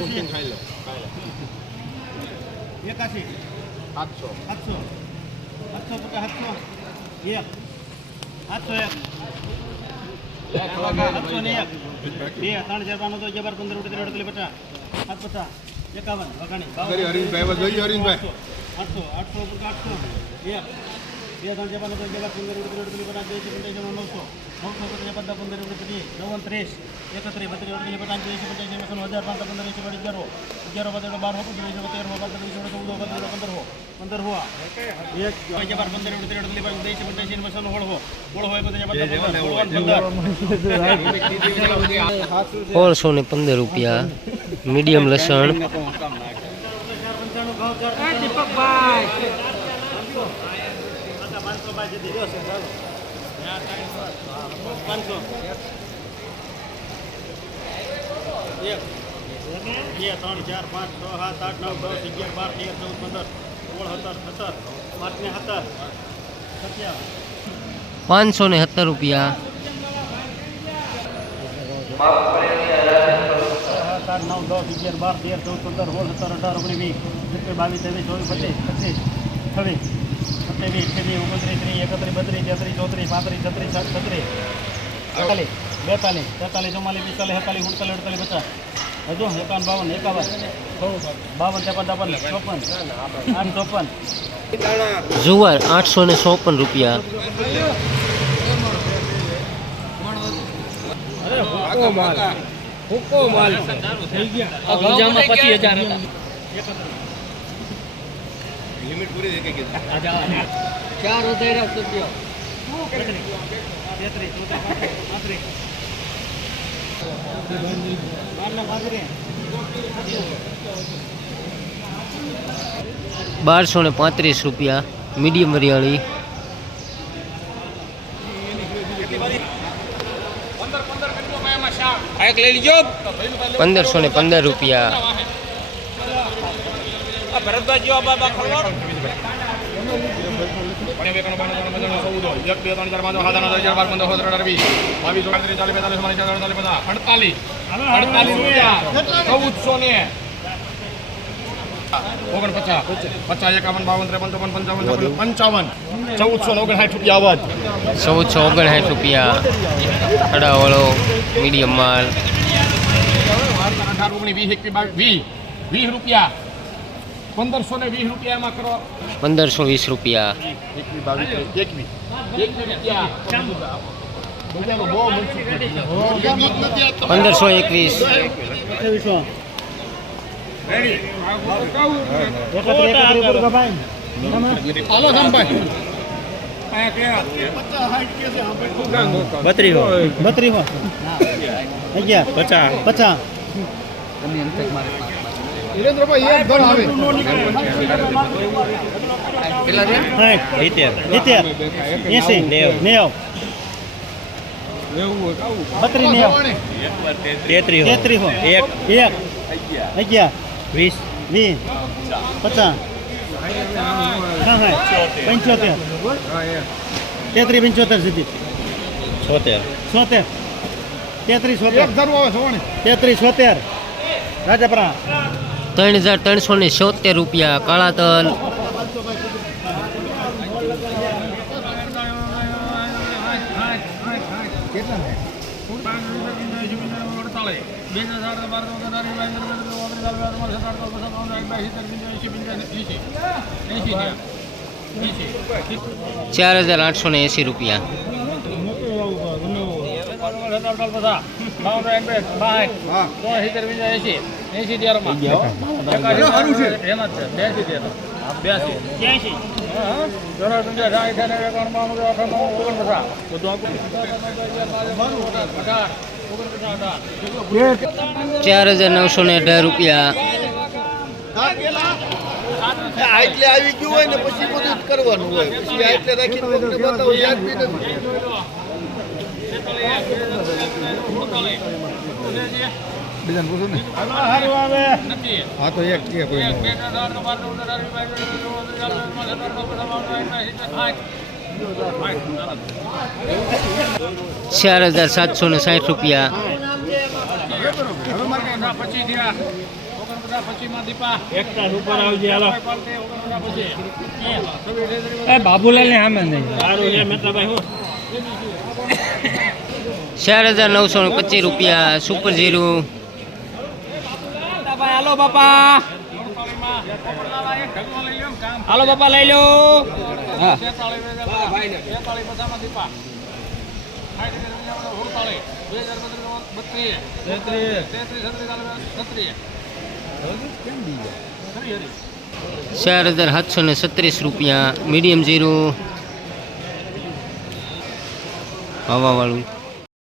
એસી ખાઈ લો. એકાશી. સાતસો. સાતસો. સાતસો પચાસ સાતસો. એક. સાતસો એક. સાતસો ને એક. બે ત્રણ ચાર પાંચ તો અગિયાર બાર પંદર ઉઠી ત્રણ અડતાલીસ પચાસ. સાત પચાસ એકાવન વગાણી હરીશભાઈ જોઈએ હરીશભાઈ આઠસો આઠસો આઠસો. એક. બે ત્રણ અગિયાર પંદર ત્રણ અડતાલીસ પચાસ પંચાસી નવસો નવસો પચાસ પંદર પંદર ત્રીસ ત્રીસ પચાસ પંચાસી એકસો હજાર પાંચ પંદર પડી અગિયારો અગિયારો પંદર બાર હો પંદર એસી તેર હો પંદર હો પંદર પંદર હો પંદર હો એક બાર પંદર ત્રેડ ત્રણ અડતાલીસ પચાસ પંચાસી હોળ હોળ હોય પંદર પંદર સોળસો ને પંદર રૂપિયા મીડિયમ લસણ પાંચસો એક ત્રણ ચાર પાંચ છ સાત, આઠ, નવ, દસ, અગિયાર, બાર, તેર, ચૌદ, પંદર, સોળ, સત્તર સત્તર પાંચને સત્તર સત્યાવીસ પાંચસો ને સત્તર રૂપિયા આઠ નવ દસ અગિયાર બાર તેર ચૌદ પંદર સોળ સત્તર અઢાર, ઓગણીસ, વીસ બાવીસ, ત્રેવીસ, ચોવીસ, પચીસ પચીસ છવ્વીસ. સત્યાવીસ અઠ્યાવીસ ઓગણત્રીસ ત્રીસ એકત્રીસ બત્રીસ તેત્રીસ ચોત્રીસ પાંત્રીસ છત્રીસ છત્રીસ. અડતાલીસ બેતાલીસ તેતાલીસ ચુમ્માલીસ પિસ્તાલીસ એકતાલીસ ઉડતાલીસ અડતાલીસ પચાસ. હજુ એકાવન બાવન એકાવન બાવન ત્રેપન ત્રેપન ચોપન આઠ ચોપન. જુવાર આઠસો ને ચોપન રૂપિયા. લિમિટ પૂરી થઈ ગઈ તેત્રીસ ચોત્રીસ પાંત્રીસ બારના પાંત્રીસ બારસો ને પાંત્રીસ રૂપિયા મીડિયમ વરિયાળી પંદરસો ને પંદર રૂપિયા ઓગણપચાસ પચાસ એકાવન બાવન ત્રેપન ચોપન પંચાવન પંચાવન ચૌદસો ઓગણસાઠ રૂપિયા અવાજ. ચૌદસો ઓગણસાઠ રૂપિયા અડાવાળો મીડિયમ માલ. અઢાર ઓગણીસ વીસ વીસ વીસ રૂપિયા. પંદરસો ને વીસ કરો. પંદરસો વીસ રૂપિયા. એકવીસ બાવીસ ત્રેવીસ, એકવીસ એકવીસ રૂપિયા. પંદરસો એકવીસ. બત્રીસ પચાસ. પચાસ. વિરેન્દ્રભાઈ એક ગણ આવે. સાઠ સિત્તેર એસી નેવ બત્રીસ નેવ. તેત્રીસ. તેત્રીસ એક. એક. અગિયાર. વીસ. વીસ. પચાસ. પંચોતેર. તેત્રીસ પંચોતેર સુધી. છોતેર. છોતેર. તેત્રીસ છોતેર. તેત્રીસ છોતેર. રાજાપરા. ત્રણ હજાર ત્રણસો ને છોતેર રૂપિયા કાળા તલ ચાર હજાર આઠસો ને એંસી રૂપિયા. ત્યાંસી ચાર હજાર નવસો ને અઢાર રૂપિયા. આટલે આવી ગયું હોય ને પછી બધું જ કરવાનું હોય. પછી આટલે રાખીને બતાવો યાદ બી નથી. બીજાને પૂછો ને. હા તો એક કે કોઈ ચાર હજાર સાતસો ને સાઠ રૂપિયા. બાબુલાલ ને સામે નહીં. સારું છે હું ચાર હજાર નવસો ને પચીસ રૂપિયા સુપર ઝીરો હાલો બાપા. હાલો બાપા લઈ લો. ચાર હજાર સાતસો ને છત્રીસ રૂપિયા મીડિયમ ઝીરો હવાવાળું.